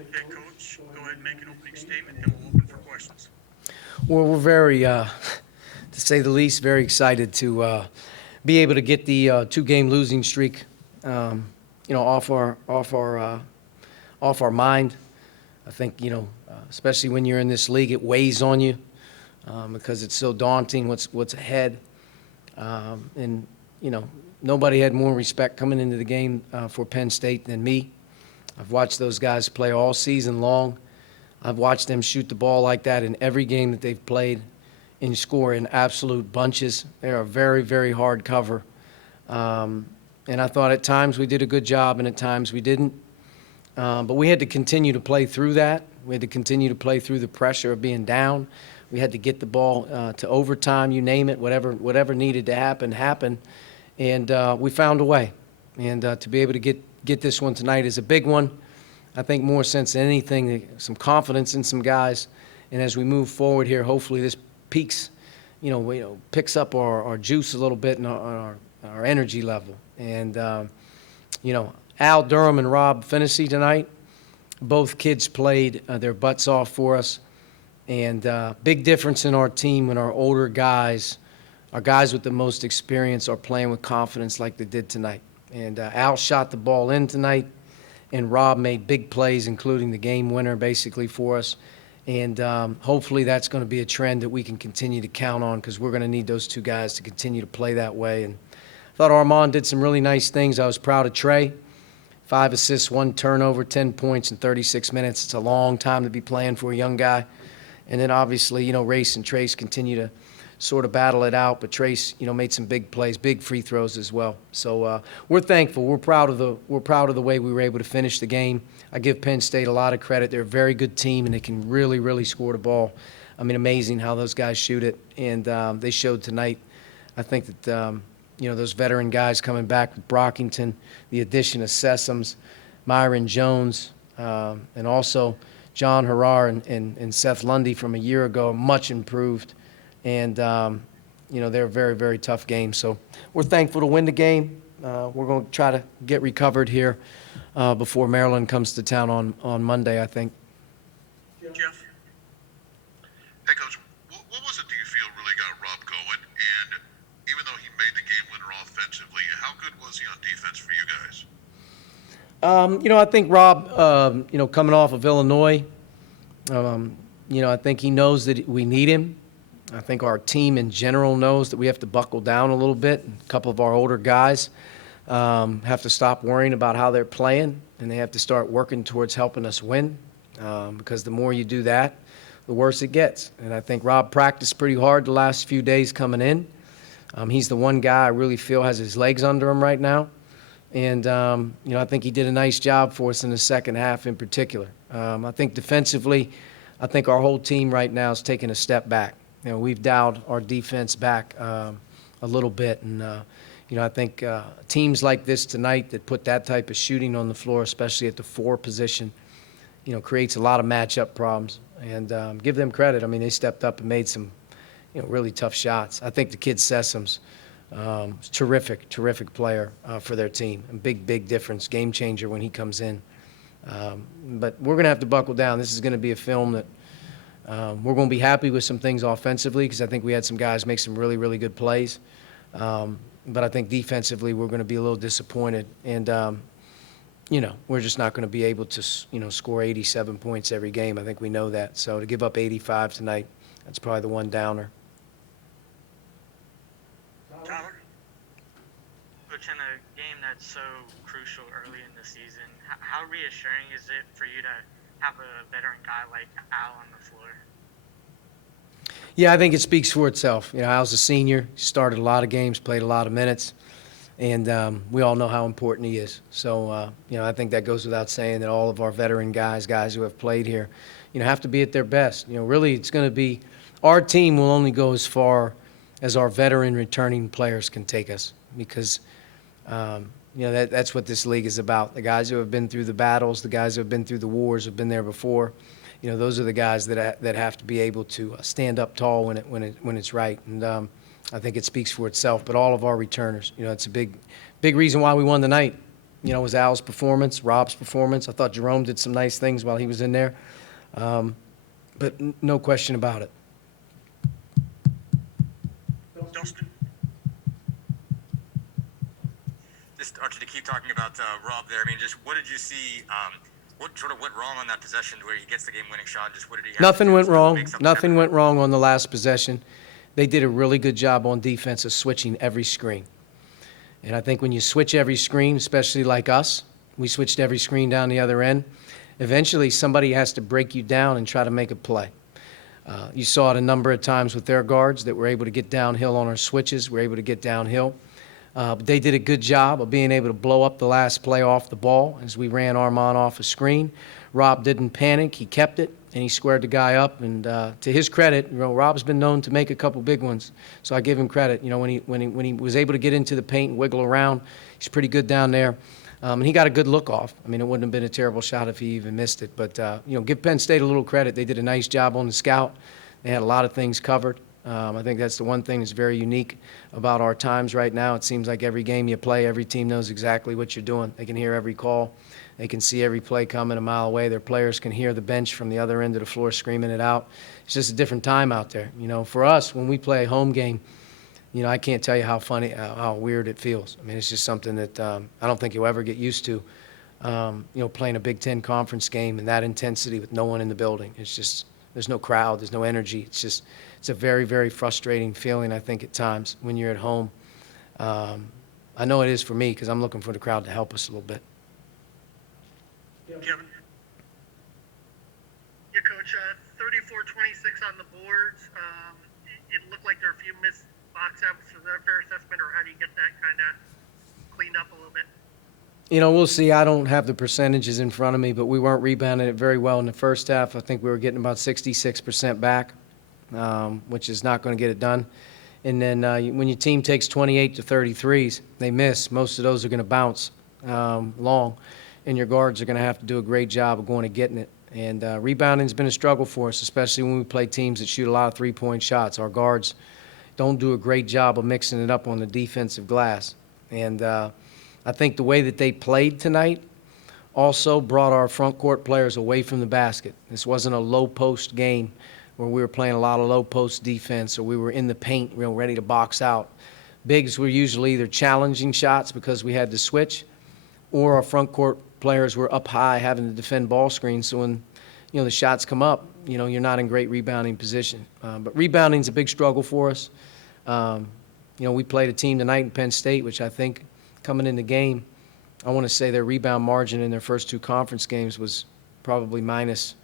Okay, Coach, go ahead and make an opening statement, then we'll open for questions. Well, we're very, to say the least, very excited to be able to get the two-game losing streak, off our mind. I think, especially when you're in this league, it weighs on you because it's so daunting what's ahead. And nobody had more respect coming into the game for Penn State than me. I've watched those guys play all season long. I've watched them shoot the ball like that in every game that they've played and score in absolute bunches. They're a very, very hard cover. And I thought at times we did a good job and at times we didn't. But we had to continue to play through that. We had to continue to play through the pressure of being down. We had to get the ball to overtime, you name it, whatever needed to happen, happened. And we found a way. And to be able to get this one tonight is a big one. I think more sense than anything, some confidence in some guys. And as we move forward here, hopefully this picks up our juice a little bit and our energy level. And, Al Durham and Rob Finney tonight, both kids played their butts off for us. And big difference in our team when our older guys, our guys with the most experience, are playing with confidence like they did tonight. And Al shot the ball in tonight, and Rob made big plays, including the game winner, basically, for us. And hopefully that's going to be a trend that we can continue to count on because we're going to need those two guys to continue to play that way. And I thought Armand did some really nice things. I was proud of Trey. 5 assists, 1 turnover, 10 points in 36 minutes. It's a long time to be playing for a young guy. And then obviously, Race and Trace continue to sort of battle it out, but Trace, made some big plays, big free throws as well. So we're thankful. We're proud of the way we were able to finish the game. I give Penn State a lot of credit. They're a very good team, and they can really, really score the ball. I mean, amazing how those guys shoot it, and they showed tonight. I think that those veteran guys coming back with Brockington, the addition of Sessoms, Myron Jones, and also John Harrar and Seth Lundy from a year ago, much improved. And, they're a very, very tough game. So we're thankful to win the game. We're going to try to get recovered here before Maryland comes to town on Monday, I think. Jeff? Hey, Coach, what was it do you feel really got Rob going? And even though he made the game winner offensively, how good was he on defense for you guys? I think Rob, coming off of Illinois, I think he knows that we need him. I think our team in general knows that we have to buckle down a little bit. A couple of our older guys have to stop worrying about how they're playing, and they have to start working towards helping us win because the more you do that, the worse it gets. And I think Rob practiced pretty hard the last few days coming in. He's the one guy I really feel has his legs under him right now. And, I think he did a nice job for us in the second half in particular. I think defensively, I think our whole team right now is taking a step back. We've dialed our defense back a little bit. And, I think teams like this tonight that put that type of shooting on the floor, especially at the 4 position, creates a lot of matchup problems. And give them credit. I mean, they stepped up and made some, really tough shots. I think the kid Sessoms, terrific player for their team. A big difference, game changer when he comes in. But we're going to have to buckle down. This is going to be a film that we're going to be happy with some things offensively because I think we had some guys make some really, really good plays. But I think defensively we're going to be a little disappointed. And, we're just not going to be able to, score 87 points every game. I think we know that. So to give up 85 tonight, that's probably the one downer. Tyler? Coach, in a game that's so crucial early in the season, how reassuring is it for you to have a veteran guy like Al on the floor? Yeah, I think it speaks for itself. Al's a senior, started a lot of games, played a lot of minutes, and we all know how important he is. So, I think that goes without saying that all of our veteran guys who have played here, have to be at their best. Really it's going to be – our team will only go as far as our veteran returning players can take us because, that's what this league is about. The guys who have been through the battles, the guys who have been through the wars, have been there before. Those are the guys that have to be able to stand up tall when it's right. And I think it speaks for itself. But all of our returners, it's a big reason why we won the night. was Al's performance, Rob's performance. I thought Jerome did some nice things while he was in there. But no question about it. Dustin? Just Archie, to keep talking about Rob there. I mean, just what did you see? What sort of went wrong on that possession where he gets the game-winning shot? Just what did he? Have Nothing to do went to wrong. make something Nothing happen? went wrong on the last possession. They did a really good job on defense of switching every screen. And I think when you switch every screen, especially like us, we switched every screen down the other end, eventually somebody has to break you down and try to make a play. You saw it a number of times with their guards that were able to get downhill on our switches, were able to get downhill. But they did a good job of being able to blow up the last play off the ball as we ran Armand off a screen. Rob didn't panic. He kept it, and he squared the guy up. And to his credit, Rob's been known to make a couple big ones. So I give him credit. When he was able to get into the paint and wiggle around, he's pretty good down there. And he got a good look off. I mean, it wouldn't have been a terrible shot if he even missed it. But, give Penn State a little credit. They did a nice job on the scout. They had a lot of things covered. I think that's the one thing that's very unique about our times right now. It seems like every game you play, every team knows exactly what you're doing. They can hear every call. They can see every play coming a mile away. Their players can hear the bench from the other end of the floor screaming it out. It's just a different time out there. For us, when we play a home game, I can't tell you how funny, how weird it feels. I mean, it's just something that I don't think you'll ever get used to, playing a Big Ten conference game and that intensity with no one in the building. It's just, there's no crowd, there's no energy. It's a very, very frustrating feeling, I think, at times when you're at home. I know it is for me because I'm looking for the crowd to help us a little bit. Kevin? Yeah, Coach, 34-26 on the boards. It looked like there were a few missed box outs. Is that a fair assessment, or how do you get that kind of cleaned up a little bit? We'll see. I don't have the percentages in front of me, but we weren't rebounding it very well in the first half. I think we were getting about 66% back, which is not going to get it done. And then when your team takes 28 to 33s, they miss. Most of those are going to bounce long, and your guards are going to have to do a great job of going and getting it. And rebounding's been a struggle for us, especially when we play teams that shoot a lot of three-point shots. Our guards don't do a great job of mixing it up on the defensive glass. And I think the way that they played tonight also brought our front court players away from the basket. This wasn't a low-post game where we were playing a lot of low-post defense or we were in the paint ready to box out. Bigs were usually either challenging shots because we had to switch, or our front court players were up high having to defend ball screens. So when the shots come up, you're not in great rebounding position. But rebounding's a big struggle for us. We played a team tonight in Penn State, which I think coming in the game, I want to say their rebound margin in their first two conference games was probably minus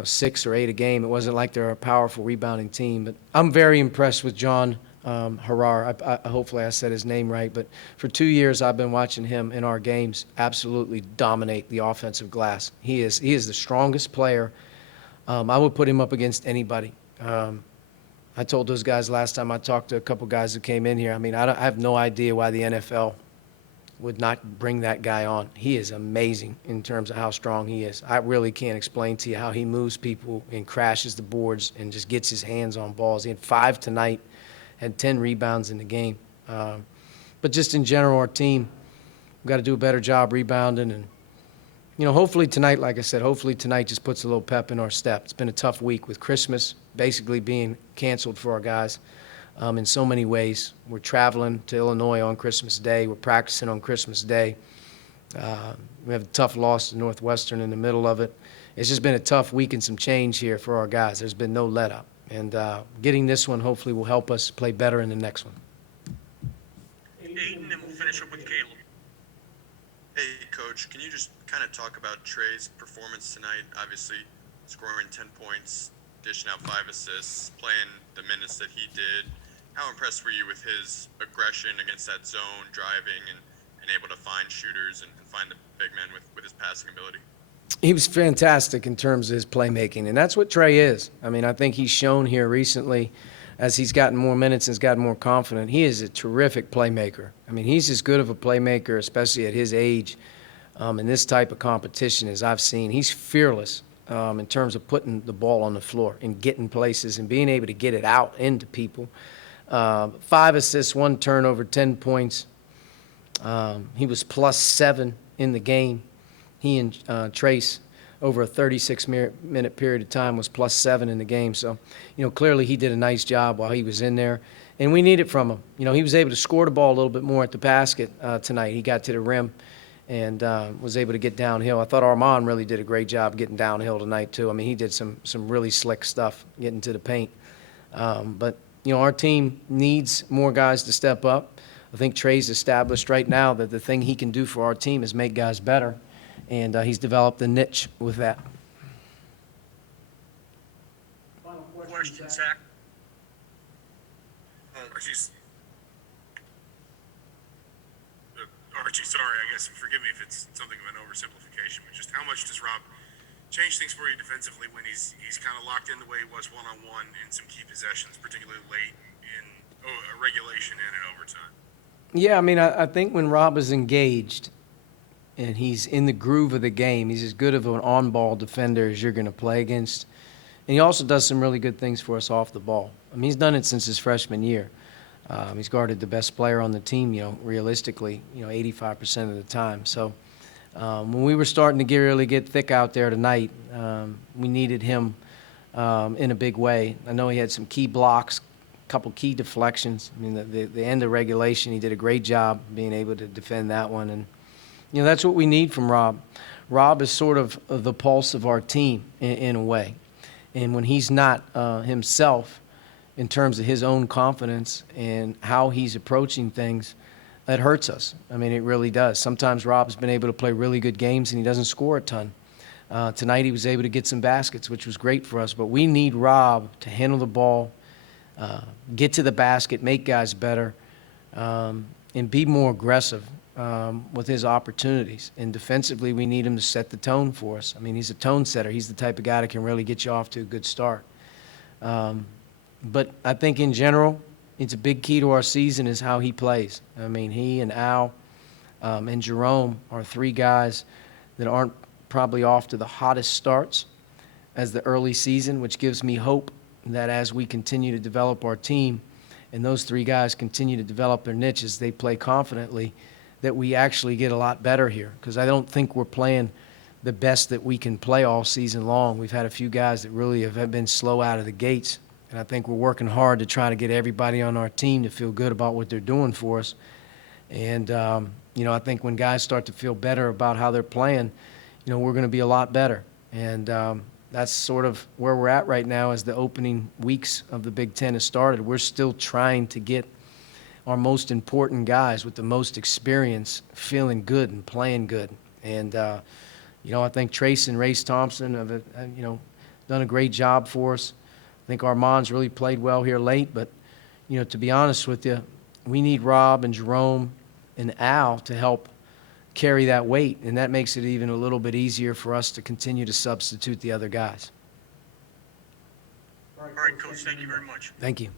6 or 8 a game. It wasn't like they're a powerful rebounding team. But I'm very impressed with John Harar. Hopefully I said his name right. But for 2 years I've been watching him in our games absolutely dominate the offensive glass. He is the strongest player. I would put him up against anybody. I told those guys last time I talked to a couple guys that came in here, I have no idea why the NFL would not bring that guy on. He is amazing in terms of how strong he is. I really can't explain to you how he moves people and crashes the boards and just gets his hands on balls. He had 5 tonight, had 10 rebounds in the game. But just in general, our team, we've got to do a better job rebounding. And, hopefully tonight, like I said, hopefully tonight just puts a little pep in our step. It's been a tough week with Christmas basically being canceled for our guys. In so many ways. We're traveling to Illinois on Christmas Day. We're practicing on Christmas Day. We have a tough loss to Northwestern in the middle of it. It's just been a tough week and some change here for our guys. There's been no let-up. And getting this one hopefully will help us play better in the next one. Aiden, and we'll finish up with Caleb. Hey, Coach, can you just kind of talk about Trey's performance tonight? Obviously, scoring 10 points, dishing out 5 assists, playing the minutes that he did. How impressed were you with his aggression against that zone, driving, and able to find shooters and find the big men with his passing ability? He was fantastic in terms of his playmaking, and that's what Trey is. I think he's shown here recently as he's gotten more minutes and has gotten more confident. He is a terrific playmaker. He's as good of a playmaker, especially at his age, in this type of competition as I've seen. He's fearless in terms of putting the ball on the floor and getting places and being able to get it out into people. 5 assists, 1 turnover, 10 points. He was +7 in the game. He and Trace, over a 36-minute period of time, was +7 in the game. So, clearly he did a nice job while he was in there. And we need it from him. He was able to score the ball a little bit more at the basket tonight. He got to the rim and was able to get downhill. I thought Armand really did a great job getting downhill tonight, too. I mean, he did some really slick stuff getting to the paint. But our team needs more guys to step up. I think Trey's established right now that the thing he can do for our team is make guys better, and he's developed a niche with that. Question, Zach? Archie, sorry, I guess, forgive me if it's something of an oversimplification, but just how much does Rob change things for you defensively when he's kind of locked in the way he was one-on-one in some key possessions, particularly late in regulation and in overtime? Yeah, I mean, I think when Rob is engaged and he's in the groove of the game, he's as good of an on-ball defender as you're going to play against. And he also does some really good things for us off the ball. I mean, he's done it since his freshman year. He's guarded the best player on the team, realistically, 85% of the time. So when we were starting to really get thick out there tonight, we needed him in a big way. I know he had some key blocks, a couple key deflections. I mean, the end of regulation, he did a great job being able to defend that one. And, that's what we need from Rob. Rob is sort of the pulse of our team in a way. And when he's not himself, in terms of his own confidence and how he's approaching things, that hurts us. I mean, it really does. Sometimes Rob's been able to play really good games and he doesn't score a ton. Tonight he was able to get some baskets, which was great for us. But we need Rob to handle the ball, get to the basket, make guys better, and be more aggressive with his opportunities. And defensively, we need him to set the tone for us. I mean, he's a tone setter. He's the type of guy that can really get you off to a good start. But I think in general, it's a big key to our season is how he plays. I mean, he and Al and Jerome are three guys that aren't probably off to the hottest starts as the early season, which gives me hope that as we continue to develop our team and those three guys continue to develop their niches, they play confidently, that we actually get a lot better here. Because I don't think we're playing the best that we can play all season long. We've had a few guys that really have been slow out of the gates. And I think we're working hard to try to get everybody on our team to feel good about what they're doing for us. And, I think when guys start to feel better about how they're playing, we're going to be a lot better. And that's sort of where we're at right now as the opening weeks of the Big Ten has started. We're still trying to get our most important guys with the most experience feeling good and playing good. And, I think Trace and Race Thompson have, done a great job for us. I think Armand's really played well here late, but, to be honest with you, we need Rob and Jerome and Al to help carry that weight, and that makes it even a little bit easier for us to continue to substitute the other guys. All right, Coach, thank you very much. Thank you.